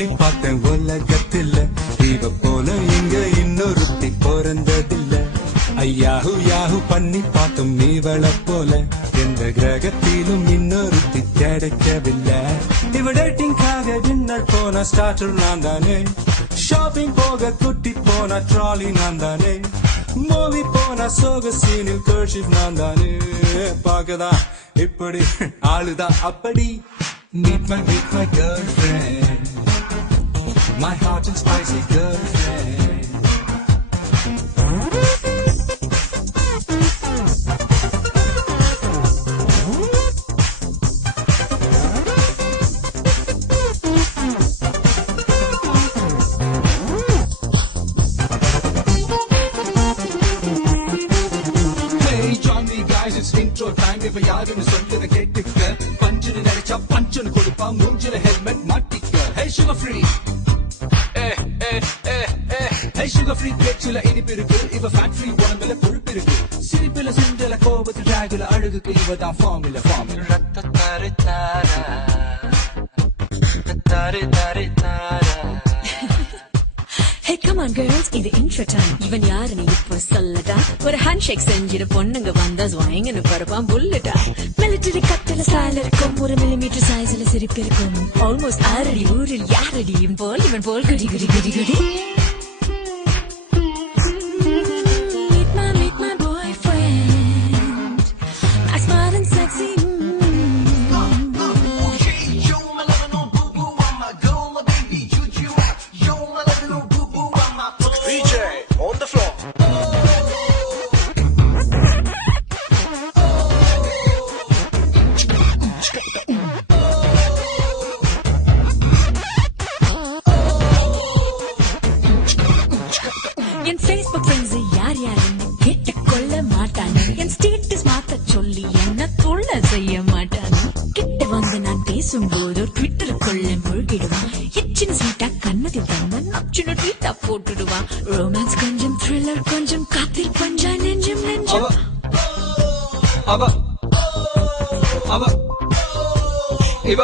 பண்ணி பார்த்தேன் உலகத்தில இவ போல இங்க இன்னொருத்தி பிறந்ததில்ல. ஐயாஹு யாஹு பண்ணி பார்த்தோம் இவள போல எந்த கிரகத்திலும் இன்னொருத்தி கிடைக்கவில்லை. இவ டேட்டிங்காக டின்னர் போன ஸ்டார்டர் நான் தானே, ஷாப்பிங் போக குட்டி போன ட்ராலி நான் தானே, மூவி போன சோக சீனில் கர்ஷிப் நான் தானே. பார்க்கதான் இப்படி ஆளுதான் அப்படி. Meet my girlfriend, my hot and spicy girlfriend. Hey, join me guys, it's intro time. If யாருன்னு சொல்லுற கேட்டுக்க, பஞ்சுன்னு நினைச்சா பஞ்சுன்னு கொடுப்பா, மூஞ்சில ஹெல்மெட் மாட்டிக்க. Hey sugar free, hey sugar free பேச்சுல இனிப்பு இருக்கு, இவ fat free உடம்புல கொழுப்பு இருக்கு. சிரிப்புல சிந்தல கோபத்தில் டிராகுல அழகுக்கு இவதான் formula. ரத்தத்தாரு Tara Tharu Tharu Tara. Hey come on girls, இது intro time. இவன் யாருன்னு இப்ப சொல்லட்டா? ஒரு ஹேண்ட்ஷேக் செஞ்சிட பொண்ணுங்க வந்தா ஸ்வாயிங்னு பரப்பான் புல்லட்டா. மிலிட்டரி கட்டில ஸ்டைல் இருக்கும், ஒரு மில்லிமீட்டர் சைஸ்ல சிரிப்பு இருக்கும். ஆல்மோஸ்ட் ஆறடி ஊரில் யாரடி இவன் போல் குடி குடி குடி குடி. Meet my boyfriend, my smart and sexy. DJ on the floor. N Facebook friends யாருன்னு கேட்டுக்கொள்ள மாட்டானே, என் ஸ்டேட்டஸ் மாத்த சொல்லி என்ன தொல்லை செய்ய மாட்டானே. கிட்ட வந்து நான் பேசும்போது ட்விட்டருக்குள்ள மூழ்கிடுவான். எச்சின ஸ்வீட்டா கண்ணதில் தந்த நச்சுன ட்வீட்டா போட்டுடுவான். ரொமான்ஸ் கொஞ்சம், த்ரில்லர் கொஞ்சம், காத்தில் பஞ்சா நெஞ்சம் நெஞ்சம். அவ அவ இவ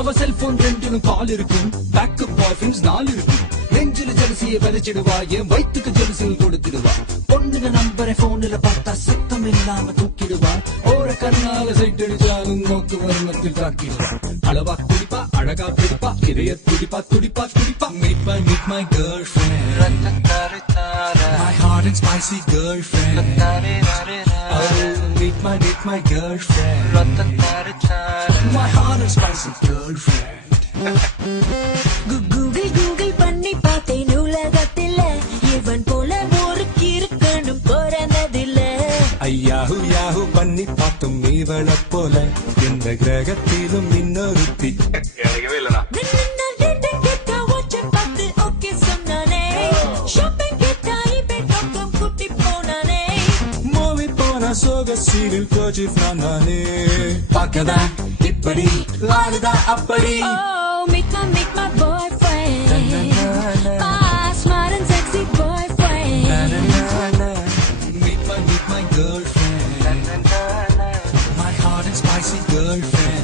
அவ செல்போன் ரெண்டுன்னு கால் இருக்கும், பேக்கப் பாய் ஃப்ரெண்ட்ஸ் 4 இருக்கும். நெஞ்சில ஜலசிய விதைச்சிடுவா, என் வயிற்றுக்கு ஜலசில் கொடுத்துடுவா. பொண்ணுங்க நம்பரை போன்ல பார்த்தா சத்தம் இல்லாம தூக்கிடுவா. ஓர கண்ணால சைட் அடிச்சாலும் நோக்கு வருமத்தில் தாக்கிடுவா. அளவா குடிப்பா, அழகா பிடிப்பா, இதய துடிப்பா துடிப்பா துடிப்பா. Meet my girlfriend, my hot and spicy girlfriend. Oh, meet my girlfriend, my hot and spicy girlfriend. Google பண்ணி பார்த்தேன் உலகத்தில இவன் போல ஒரு கிறுக்கனும் பிறந்ததில்ல. ஐயாஹு யாஹு பண்ணி பார்த்தோம் இவள போல எந்த கிரகத்திலும் இன்னொருத்தி கிடைக்கவே இல்லனா. மூவி போன சோக சீரில் கர்ஷிப் நான் தானே. பார்க்கதான் இப்படி ஆளுதான் அப்படி. Oh, meet my boyfriend, my smart and sexy boyfriend. Meet my girlfriend, my hot and spicy girlfriend.